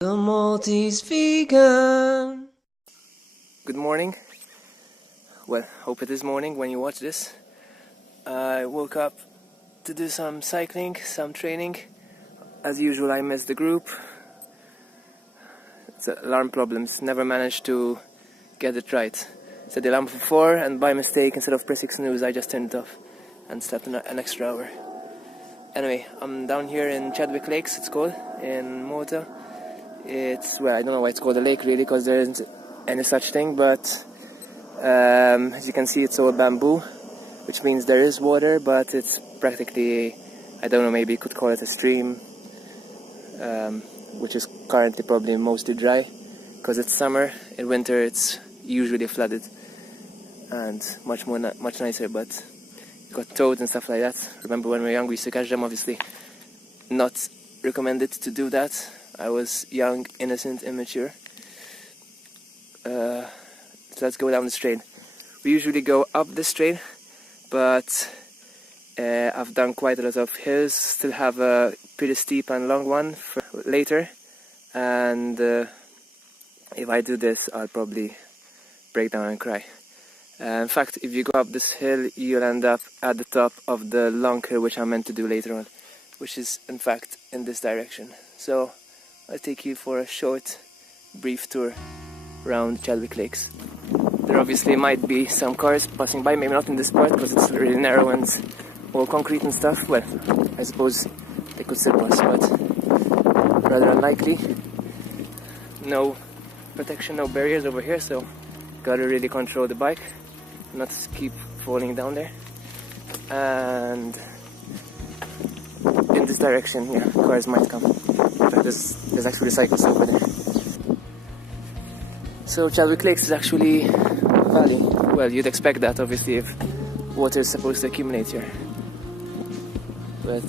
The Maltese vegan. Good morning. Well, hope it is morning when you watch this. I woke up to do some cycling, some training. As usual, I missed the group. It's alarm problems. Never managed to get it right. Set the alarm for 4 and by mistake, instead of pressing snooze, I just turned it off and slept an extra hour. Anyway, I'm down here in Chadwick Lake, it's called, in Malta. It's, well, I don't know why it's called a lake really, because there isn't any such thing, but as you can see, it's all bamboo, which means there is water, but it's practically, I don't know, maybe you could call it a stream, which is currently probably mostly dry, because it's summer. In winter it's usually flooded and much nicer, but you got toads and stuff like that. Remember when we were young, we used to catch them. Obviously not recommended to do that. I was young, innocent, immature. So let's go down the trail. We usually go up this trail, but I've done quite a lot of hills. Still have a pretty steep and long one for later. And if I do this, I'll probably break down and cry. In fact, if you go up this hill, you'll end up at the top of the long hill, which I'm meant to do later on, which is in fact in this direction. So I'll take you for a short, brief tour around Chadwick Lakes. There obviously might be some cars passing by, maybe not in this part because it's really narrow and all concrete and stuff. Well, I suppose they could still pass, but rather unlikely. No protection, no barriers over here, so gotta really control the bike, not keep falling down there. And in this direction, yeah, cars might come. In fact, there's actually cyclists over there. So Chadwick Lakes is actually a valley. Well, you'd expect that obviously if water is supposed to accumulate here. But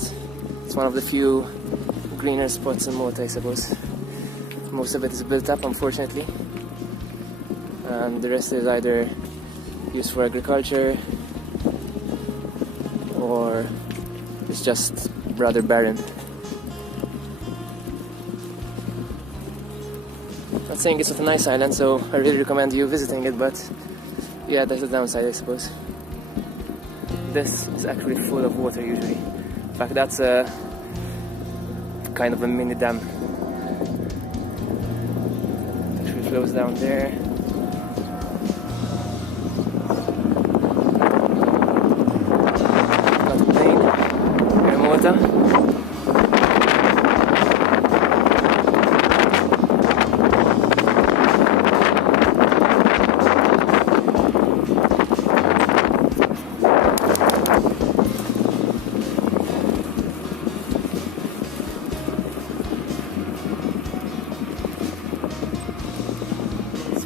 it's one of the few greener spots in Malta, I suppose. Most of it is built up, unfortunately. And the rest is either used for agriculture or it's just rather barren. Not saying it's not a nice island, so I really recommend you visiting it, but yeah, that's the downside, I suppose. This is actually full of water usually. In fact, that's a kind of a mini dam. It actually flows down there. Got a plane here in Malta.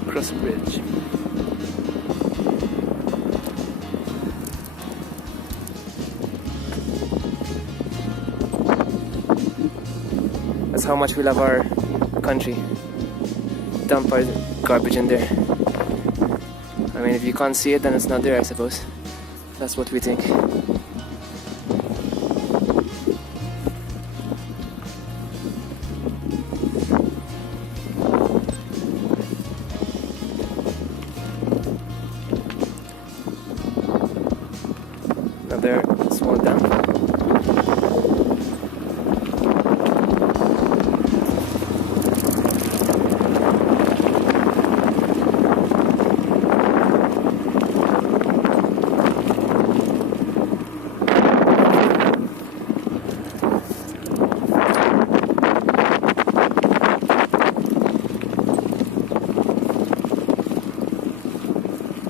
Cross bridge. That's how much we love our country. Dump our garbage in there. I mean, if you can't see it, then it's not there, I suppose. That's what we think. Another small dam.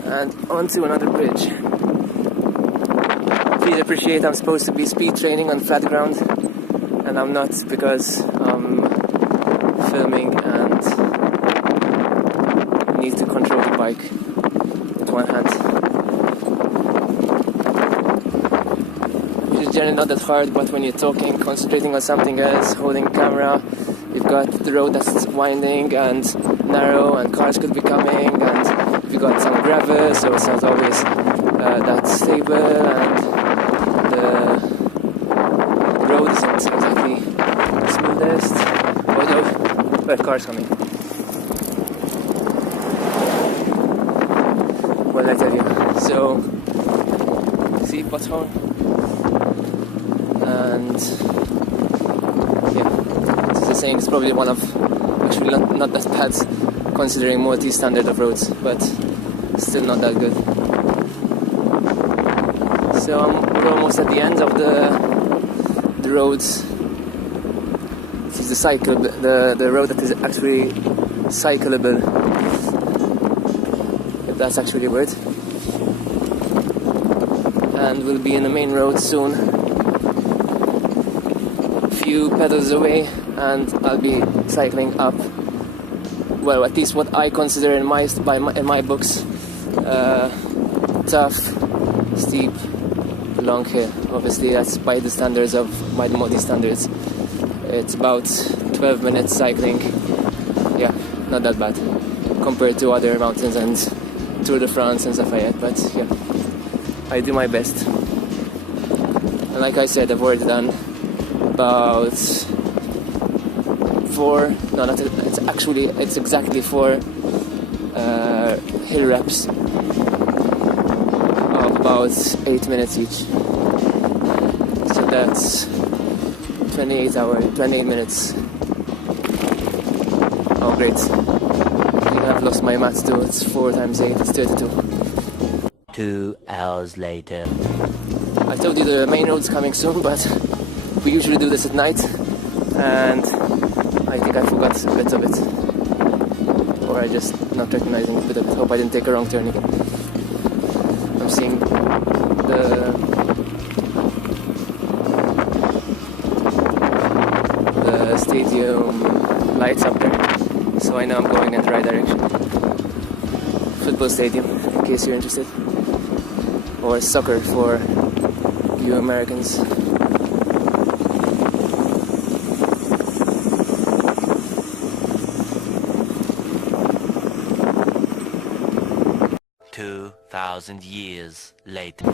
And onto another bridge. Please appreciate I'm supposed to be speed training on flat ground, and I'm not, because I'm filming and need to control the bike with one hand. Which is generally not that hard, but when you're talking, concentrating on something else, holding camera, you've got the road that's winding and narrow and cars could be coming, and you've got some gravel, so it's not always that stable, and the road isn't exactly the smoothest, although But car's coming. Well, I tell you. So, see pothole, and yeah, it's the same. It's probably one of, actually not that bad considering Maltese standard of roads, but still not that good. So we're almost at the end of the roads. This is the road that is actually cyclable, if that's actually a word. And we'll be in the main road soon. A few pedals away, and I'll be cycling up. Well, at least what I consider in my books, tough, steep, long hill. Obviously, that's by the Maltese standards. It's about 12 minutes cycling. Yeah, not that bad compared to other mountains and Tour de France and stuff like that. But yeah, I do my best. And like I said, I've already done about it's exactly 4 hill reps of about 8 minutes each. So that's 28 minutes. Oh great, I have lost my maths too. It's 4 times 8, it's 32. 2 hours later. I told you the main road's coming soon, but we usually do this at night, and I think I forgot a bit of it. Or I just not recognizing a bit of it. Hope I didn't take a wrong turn again. I'm seeing the stadium lights up there, so I know I'm going in the right direction. Football stadium, in case you're interested. Or soccer for you Americans. Thousand years later.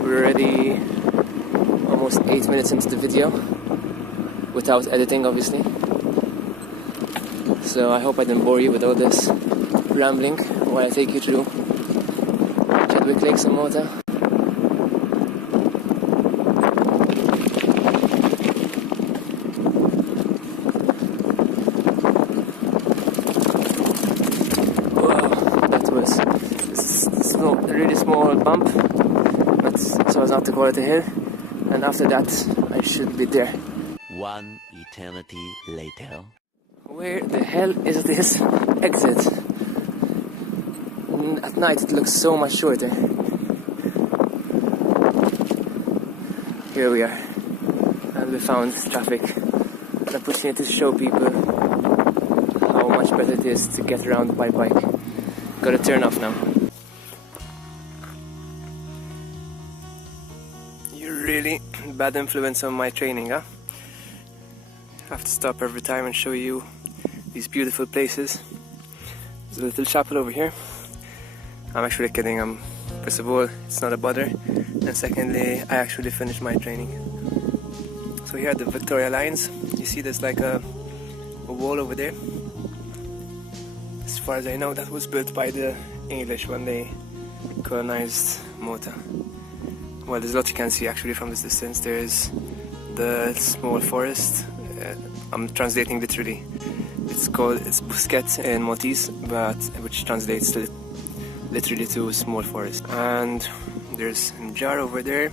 We're already almost 8 minutes into the video, without editing obviously. So I hope I didn't bore you with all this rambling while I take you through Chadwick Lake in Malta. Really small bump, but so as not to call it a hill, and after that I should be there. 1 eternity later. Where the hell is this exit? At night it looks so much shorter. Here we are, and we found traffic. An opportunity to show people how much better it is to get around by bike. Gotta turn off now. Really bad influence on my training, huh? I have to stop every time and show you these beautiful places. There's a little chapel over here. I'm actually kidding. First of all, it's not a bother, and secondly, I actually finished my training. So here are the Victoria lines. You see there's like a wall over there. As far as I know, that was built by the English when they colonized Malta. Well, there's a lot you can see actually from this distance. There's the small forest. I'm translating literally. It's Busquets in Maltese, but which translates to literally to small forest. And there's Jar over there.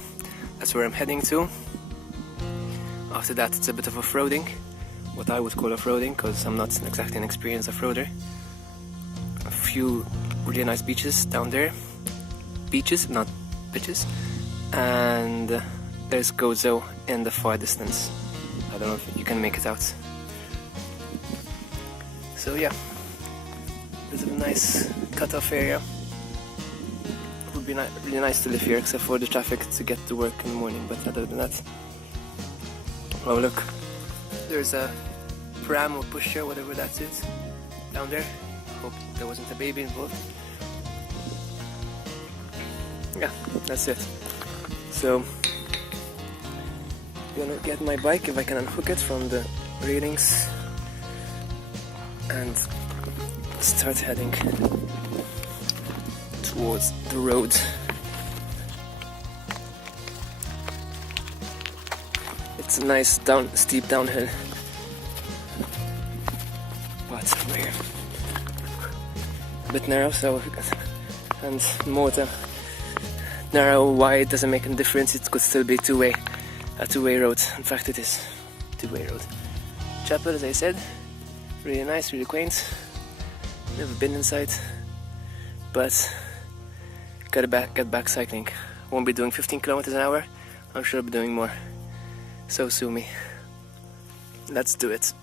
That's where I'm heading to. After that, it's a bit of off-roading, what I would call off-roading, because I'm not exactly an experienced off-roader. A few really nice beaches down there. Beaches, not bitches. And there's Gozo in the far distance. I don't know if you can make it out. So yeah, there's a nice cut-off area. It would be really nice to live here, except for the traffic to get to work in the morning, but other than that... Oh look, there's a pram or pusher, whatever that is, down there. Hope there wasn't a baby involved. Yeah, that's it. So, I'm gonna get my bike, if I can unhook it from the railings and start heading towards the road. It's a nice steep downhill, but we're a bit narrow, so and more the narrow, wide doesn't make any difference. It could still be a two-way road. In fact, it is two-way road. Chapel, as I said, really nice, really quaint. Never been inside, but gotta get back cycling. Won't be doing 15 kilometers an hour. I'm sure I'll be doing more. So sue me. Let's do it.